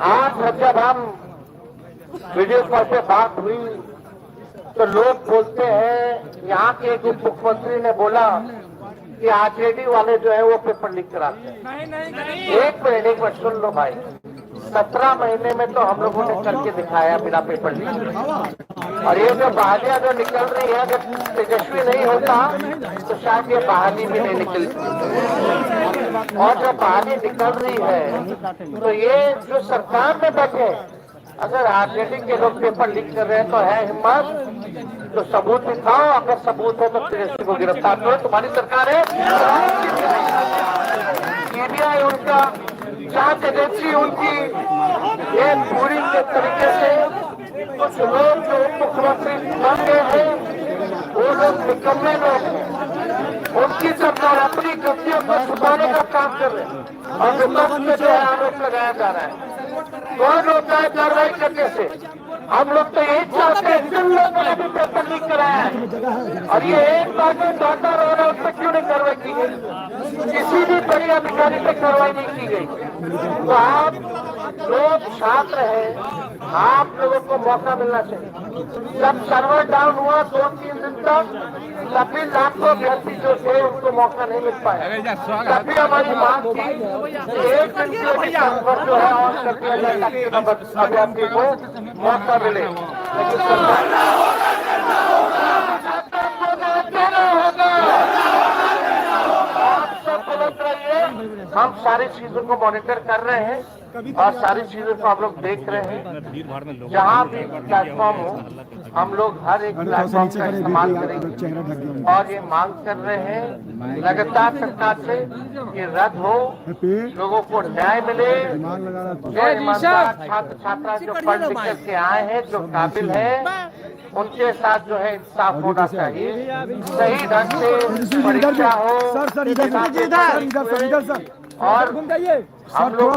आज जब हम वीडियो कॉल पे बात हुई तो लोग बोलते हैं, यहाँ के एक उप मुख्यमंत्री ने बोला कि आरजेडी वाले जो है वो पेपर लीक कराते हैं। एक मिनट सुन लो भाई, 17 महीने में तो हम लोगों ने करके दिखाया बिना पेपर लीक। और ये जो बहालियां जो निकल रही है, अगर तेजस्वी नहीं होता तो शायद ये बहाली भी नहीं निकलती। और जो बहाली निकल रही है तो ये जो सरकार में बैठे, अगर आरजेडी के लोग पेपर लीक कर रहे हैं तो है हिम्मत तो सबूत दिखाओ। अगर सबूत है तो तेजस्वी को गिरफ्तार करो, तुम्हारी सरकार है। सीबीआई उनका, जांच एजेंसी उनकी, ये पूरी के तरीके से कुछ लोग जो उप मुख्यमंत्री बन गए हैं वो लोग निकम्मे लोग हैं। उनकी सरकार अपनी गलतियों को छुपाने का काम कर रहे हैं और विपक्ष में जो है आरोप लगाया जा रहा है। कौन रोकता है कार्रवाई करने से? हम लोग तो यही चाहते हैं, जिन लोगों ने भी पेपर लीक कराया है और ये एक बार में डाटा रो रहा है, उस पर क्यों नहीं कार्रवाई की गई? किसी भी बड़ी अधिकारी पे कार्रवाई नहीं की गई। तो आप लोग छात्र हैं, आप लोगों को मौका मिलना चाहिए। जब सर्वर डाउन हुआ 2-3 दिन तक, तभी लाखों अभ्यर्थी जो थे उनको मौका नहीं मिल पाया। तभी हमारी मांग थी कि एक दिन के सर्वर जो है ऑन कर दिया जाए ताकि अभ्यर्थी को मौका मिले। लेकिन हम सारी चीजों को मॉनिटर कर रहे हैं और सारी चीजों को हम लोग देख रहे हैं। जहाँ भी प्लेटफॉर्म हो हम लोग हर एक प्लेटफॉर्म का इस्तेमाल करेंगे और ये मांग कर रहे हैं लगातार सरकार से कि रद्द हो, लोगों को न्याय मिले। जो ईमानदार छात्र छात्रा जो पढ़ लिख करके आए हैं, जो काबिल है, उनके साथ जो है इंसाफ होना चाहिए। सही ढंग से परीक्षा हो और हम लोग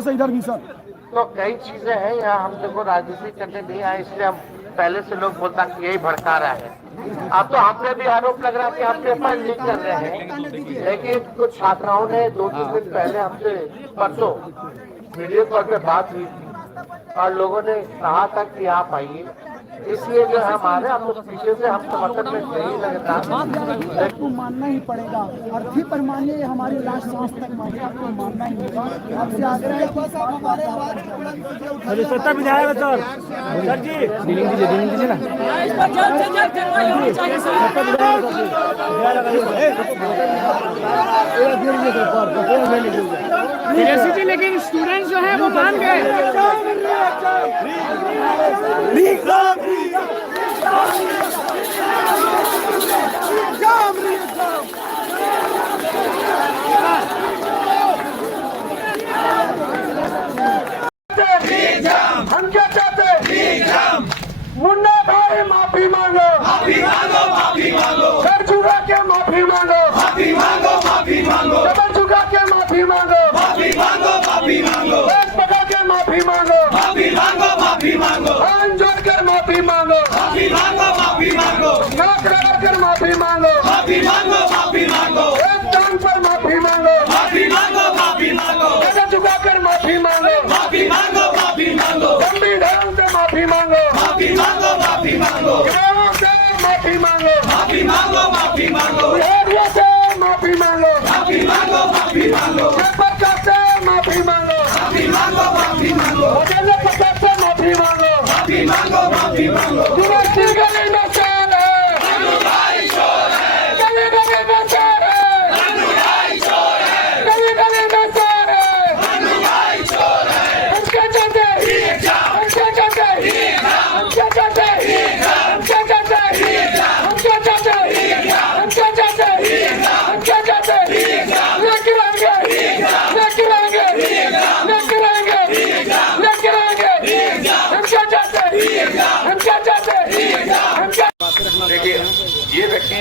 तो कई चीजें हैं यहाँ, हम देखो राजनीति करने नहीं आए, इसलिए हम पहले से लोग बोलता कि यही भड़का रहा है। अब तो हमने भी आरोप लग रहा है कि हम पेपर लीक कर रहे हैं। लेकिन कुछ छात्राओं ने 2-3 दिन पहले हमसे परसों वीडियो कॉल पे बात हुई थी और लोगों ने कहा था कि आप आइए, इसलिए जो हमारे हम लोग पीछे से हम समर्थन में नहीं लगता। आपको मानना ही पड़ेगा, अर्थी पर मानिए, हमारी लास्ट सांस तक मानिए, आपको मानना ही होगा। आपसे आग्रह है कि सत्ता विधायक सर जी डीलिंग दीजिए ना। लेकिन स्टूडेंट्स जो है वो मान गए। हम क्या चाहते हैं? मुन्ना भाई माफी मांगो, माफी मांगो, माफी मांगो, सर झुका के माफी मांगो, माफी मांगो, माफी मांगो, कमर झुका के माफी मांगो, माफी मांगो, माफी मांगो, बस पकड़ के माफी मांगो, माफी मांगो, माफी मांगो, हाथ जोड़कर माफी मांगो, माफी मांगो, माफी मांगो, नाक रगड़कर माफी मांगो, माफी मांगो, माफी मांगो, एक टांग पर माफी मांगो, माफी मांगो, माफी मांगो, कमर झुकाकर माफी मांगो, माफी मांगो, माफी मांगो, गंभीर ढंग से माफी मांगो, माफी मांगो, माफी मांगो, गिरावों से माफी मांगो, माफी मांगो, माफी मांगो, बिहारियों से माफी मांगो, माफी मांगो, माफी मांगो, बच्चा से माफी मांगो, माफी मांगो, माफी मांगो, मुझे पचास से माफी मांगो, माफी मांगो, माफी मांगो, यूनिवर्सिटी गली में शहर है, अनुराई शोर है, गली गली में शहर है, अनुराई शोर है, गली गली में शहर है, अनुराई शोर है, हम क्या चाहते हैं? हम क्या चाहते हैं? हम क्या चाहते हैं? हम क्या चाहते हैं? हम क्या चाहते हैं? हम क्या चाहते हैं? हम क्या चाहते हैं? लेकर आएंगे, लेकर आएंगे, लेकर आएंगे, लेकर आएंगे। हम क्या चाहते हैं? हम क्या चाहते हैं? हम क्या देखिए, ये व्यक्ति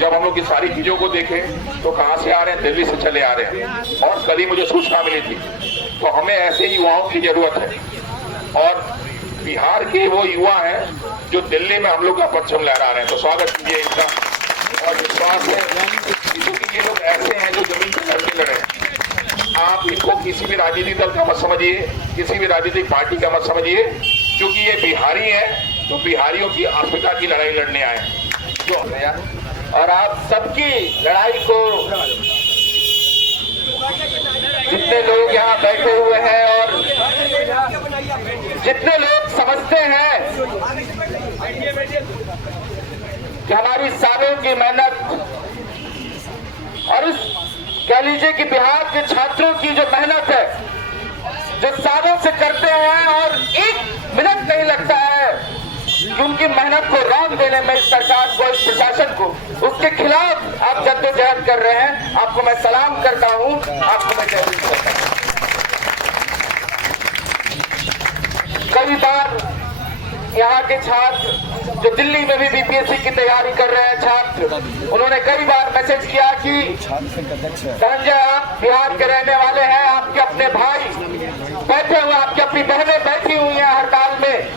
जब हम लोग की सारी चीजों को देखें तो कहां से आ रहे हैं? दिल्ली से चले आ रहे हैं। और कल ही मुझे सूचना मिली थी, तो हमें ऐसे युवाओं की जरूरत है। और बिहार के वो युवा हैं जो दिल्ली में हम लोग का परचम लहरा रहे हैं, तो स्वागत कीजिए इनका। और विश्वास है क्योंकि ये लोग ऐसे हैं जो जमीन पर लड़के लड़े हैं। आप इनको किसी भी राजनीतिक दल का मत समझिए, किसी भी राजनीतिक पार्टी का मत समझिए, क्योंकि ये बिहारी है तो बिहारियों की अस्मिता की लड़ाई लड़ने आए जो, और आप सबकी लड़ाई को जितने लोग यहाँ बैठे हुए हैं और जितने लोग समझते हैं कि हमारी सालों की मेहनत और इस कह लीजिए कि बिहार के छात्रों की जो मेहनत है, जो सालों से करते हैं और एक मिनट नहीं लगता है कि उनकी मेहनत को रौंद देने में इस सरकार को, इस प्रशासन को, उसके खिलाफ आप जद्दोजहद कर रहे हैं। आपको मैं सलाम करता हूं, आपको मैं जय हिंद करता हूं। कई बार यहाँ के छात्र जो दिल्ली में भी बीपीएससी की तैयारी कर रहे हैं छात्र, उन्होंने कई बार मैसेज किया कि धनंजय आप बिहार के रहने वाले हैं, आपके अपने भाई बैठे हुए, आपकी अपनी बहनें बैठी हुई हैं हड़ताल में,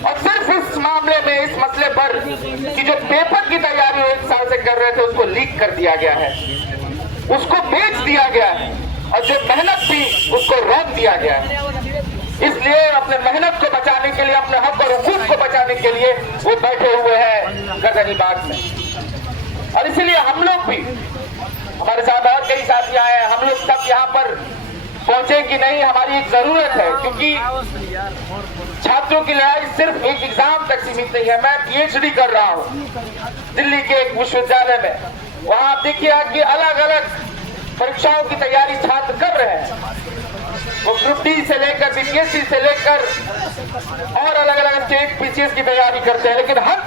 और सिर्फ इस मामले में, इस मसले पर कि जो पेपर की तैयारी 1 साल से कर रहे थे उसको लीक कर दिया गया है, उसको बेच दिया गया है, और जो मेहनत थी उसको रोक दिया गया है। इसलिए अपने मेहनत को बचाने के लिए, अपने हक और हुकूक को बचाने के लिए वो बैठे हुए हैं गर्दनीबाग में। और इसलिए हम लोग भी, हमारे साथ और कई साथी आए हैं, हम लोग सब यहाँ पर पहुंचे कि नहीं, हमारी एक जरूरत है, क्योंकि छात्रों की लड़ाई सिर्फ एक एग्जाम तक सीमित नहीं है। मैं पीएचडी कर रहा हूँ दिल्ली के एक विश्वविद्यालय में, वहां आप देखिए कि अलग अलग परीक्षाओं की तैयारी छात्र कर रहे हैं, वो ग्रुप डी से लेकर बीपीएससी से लेकर और अलग अलग स्टेट पीसीएस की तैयारी करते हैं, लेकिन हर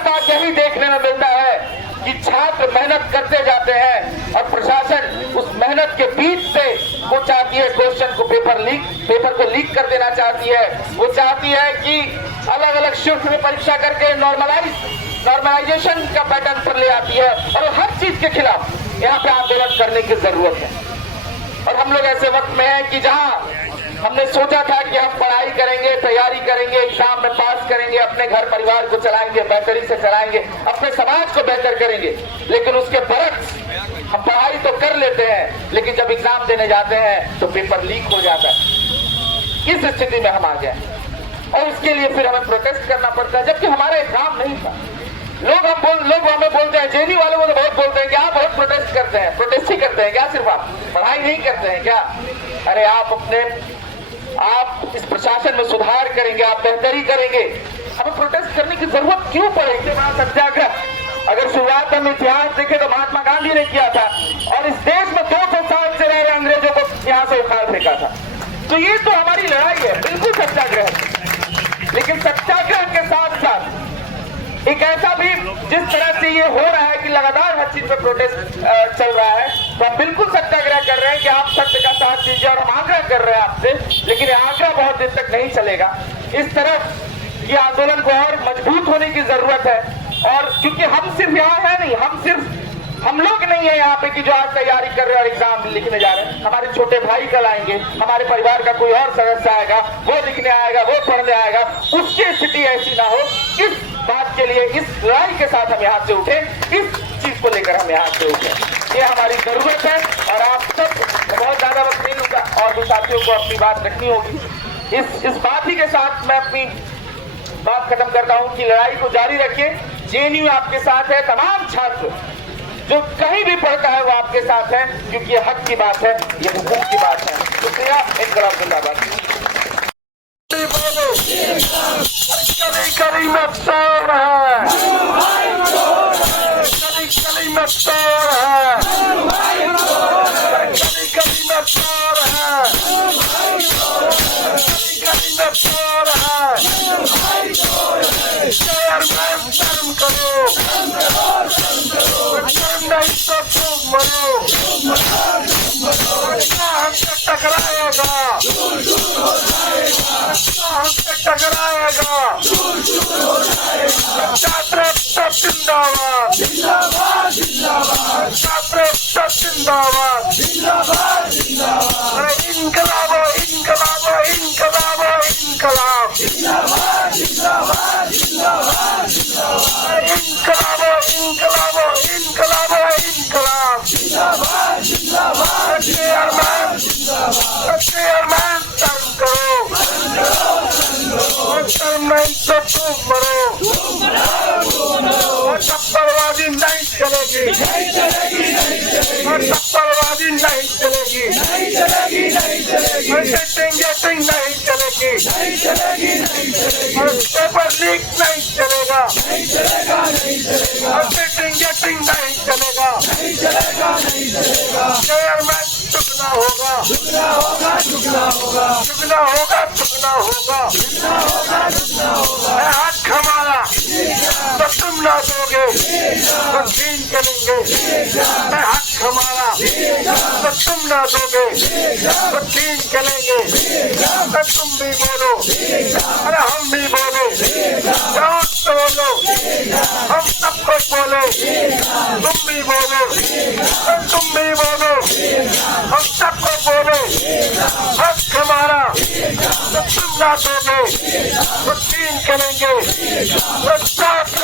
बार यही देखने में मिलता है कि छात्र मेहनत करते जाते हैं और प्रशासन उस मेहनत के बीच से वो चाहती है क्वेश्चन को, पेपर को लीक कर देना चाहती है। वो चाहती है कि अलग अलग शिफ्ट में परीक्षा करके नॉर्मलाइजेशन का पैटर्न पर ले आती है, और हर चीज के खिलाफ यहाँ पे आंदोलन करने की जरूरत है। और हम लोग ऐसे वक्त में हैं कि जहाँ हमने सोचा था कि हम पढ़ाई करेंगे, तैयारी करेंगे, एग्जाम में पास करेंगे, अपने घर परिवार को चलाएंगे, बेहतरी से चलाएंगे, अपने समाज को बेहतर करेंगे, लेकिन उसके बरक्स हम पढ़ाई तो कर लेते हैं, लेकिन जब एग्जाम देने जाते हैं तो पेपर लीक हो जाता है। इस स्थिति में हम आ गए और उसके लिए फिर हमें प्रोटेस्ट करना पड़ता है, जबकि हमारा एग्जाम नहीं था। लोग हमें बोलते हैं, जेडी वाले को तो बहुत बोलते हैं कि आप बहुत प्रोटेस्ट करते हैं। प्रोटेस्ट ही करते हैं क्या? सिर्फ आप पढ़ाई नहीं करते हैं क्या? अरे आप इस प्रशासन में सुधार करेंगे, आप बेहतरी करेंगे, हमें प्रोटेस्ट करने की जरूरत क्यों पड़ेगी? सत्याग्रह अगर शुरुआत हम इतिहास देखें तो महात्मा गांधी ने किया था, और इस देश में 200 साल से रह रहे अंग्रेजों को यहाँ से उखाड़ फेंका था। तो ये तो हमारी लड़ाई है, बिल्कुल सत्याग्रह। लेकिन सत्याग्रह के साथ साथ एक ऐसा भी, जिस तरह से ये हो रहा है कि लगातार हर चीज पर प्रोटेस्ट चल रहा है, तो हम बिल्कुल सत्याग्रह कर रहे हैं कि आप सत्य का साथ दीजिए, और हम आग्रह कर रहे हैं आपसे, लेकिन ये आग्रह बहुत दिन तक नहीं चलेगा। इस तरफ ये आंदोलन को और मजबूत होने की जरूरत है, और क्योंकि हम सिर्फ यहाँ है नहीं, हम लोग नहीं है यहाँ पे कि जो आज तैयारी कर रहे हैं और एग्जाम लिखने जा रहे हैं। हमारे छोटे भाई कल आएंगे, हमारे परिवार का कोई और सदस्य आएगा, वो लिखने आएगा, वो पढ़ने आएगा, उसकी स्थिति ऐसी ना हो। इस बात के लिए, इस लड़ाई के साथ हम यहाँ से उठे, इस चीज को लेकर हम यहाँ से उठे, ये हमारी जरूरत है। और आप सब, बहुत ज्यादा वक्त नहीं लूंगा, और भी साथियों को अपनी बात रखनी होगी। इस बात ही के साथ मैं अपनी बात खत्म करता हूँ कि लड़ाई को जारी रखिए। जेएनयू आपके साथ है, तमाम छात्र जो कहीं भी पढ़ता है वो आपके साथ है, क्योंकि ये हक की बात है, ये हुकूक की बात है। शुक्रिया, इनकलाब जिंदाबाद। कली में चोर है, कली में चोर है, कली में चोर है, कली में चोर है। चेयरमैन शर्म करो, नहीं तो तुम मरो, हमसे टकराएगा, हमसे टकराएगा। छात्र सब जिंदाबाद, छात्र सब जिंदाबाद। अरे इनकलाब, इनकलाब, इनकलाब, इनकलाब, इनकलाब, इनकलाब, इनकलाब, इनकलाब। चलेगी नहीं चलेगी नहीं चलेगी नहीं चलेगी गेटिंग नहीं चलेगी नहीं चलेगी नहीं चलेगी और पेपर लीक नहीं चलेगा नहीं चलेगा नहीं चलेगा और गेटिंग नहीं चलेगा नहीं चलेगा नहीं चलेगा चेयरमैन चुकना होगा झुकना होगा झुकना होगा चुकना होगा चुकना होगा झुकना होगा झुकना होगा मैं हाथ खमारा तो तुम ना दोगे तो छीन चलेंगे मैं हाथ खमारा तो तुम ना दोगे तो छीन चलेंगे तो तुम भी बोलो अरे हम भी बोले जाओ तो बोलो हम सब कुछ बोले तुम भी बोलो और तुम भी बोलो हम सब कुछ बोले हाथ खमारा तो तुम ना दोगे तो छीन चलेंगे तो साथ